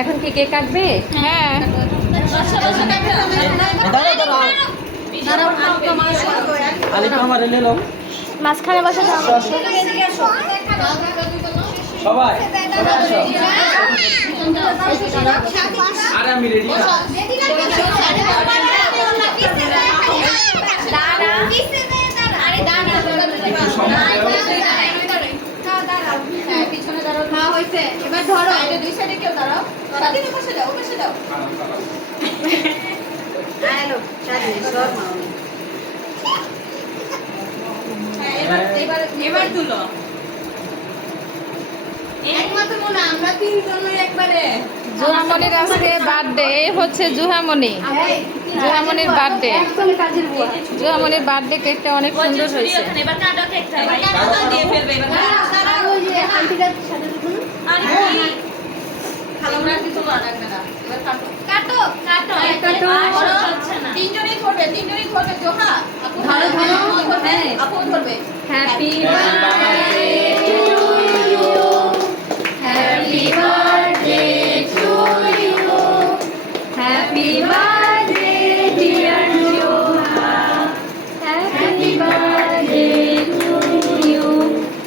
এখন কি কেক কাটবে? হ্যাঁ। মাঝখানে বসে সবাই আর আমি রেডি এবার ধরো দুই সাইডে কেউ দাঁড়াও সাদিনে বসে যাও বসে যাও হ্যালো সাদিনে সব মাউনি এবার তুলো একমাত্র মনে আমরা তিনজনের একবারে জুহামনির আজকে বার্থডে। এই হচ্ছে জুহামনি, জুহামনির বার্থডে। জুহামনির বার্থডে কেকটা অনেক সুন্দর হয়েছে। এবার কাটো কেকটা ভাই কাটো দিয়ে ফেলবে এবার ওই যে আন্টিটার সাথে দেখুন আন্টি খালামরা কিছু লাগবে না এবার কাটো কাটো কাটো কাটো হচ্ছে না তিনজনই ধরবে জোহা ধরো ধরবে আপু ধরবে happy birthday to you, happy birthday to you, happy birthday dear Zoha, happy birthday to you.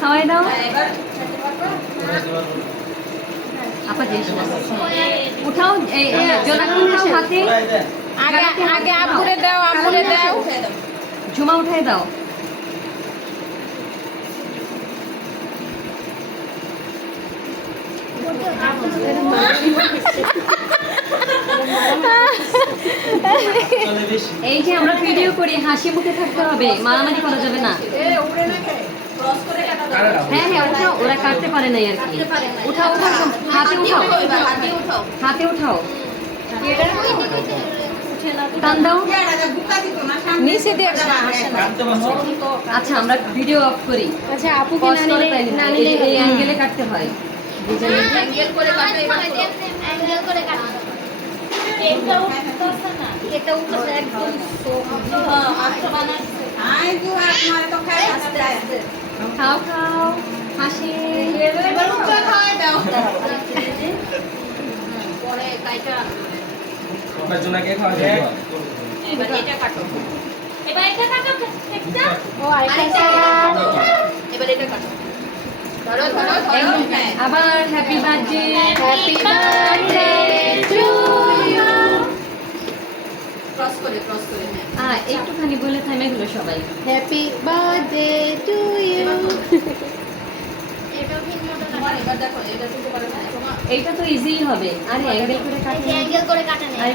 খাওয়াই দাও এবার আপা জিনিস উঠাও, এই জোনাকি উঠাও হাতে। আগে আগে আব্বুরে দাও ঝুমা উঠাই দাও। এই যে আমরা ভিডিও করি, হাসি মুখে থাকতে হবে, মারামারি করা যাবে না। হ্যাঁ হ্যাঁ উঠাও, ওরা কাটতে পারে নাই আর কি। উঠাও উঠাও, হাতে উঠাও, হাতে উঠাও, টান দাও নিচে দিয়ে। আচ্ছা আমরা ভিডিও অফ করি। আচ্ছা আপু পজ করে তাই নিতে। এই অ্যাঙ্গেলে কাটতে হয়। অ্যাঙ্গেল করে কাটো এবার অ্যাঙ্গেল করে কাটো এটা উঠতেছে না এটা উঠতেছে একদম হ্যাঁ আচ্ছা বানাচ্ছে আই গো আপনার তো খাই আস্তে আস্তে খাও খাও, হাসি। এবার উপরে খাওয়াই দাও পরে কাইটা আপনার জন্য কে খাওয়া যায় এবার এটা কাটো এবার এটা কাটো একটা ও আইটা এবার এটা কাটো ধরো ধরো ধরো হ্যাঁ আবার happy birthday, happy birthday to you. Cross করে হ্যাঁ একটুখানি বলে থামে গেল সবাই। হ্যাপি বার্থডে টু ইউ এটা ভিন্ন তোমার এবার দেখো এটা দিতে পারো না এইটা তো ইজি হবে। আরে অ্যাঙ্গেল করে কাটে। অ্যাঙ্গেল করে কাটা নেই।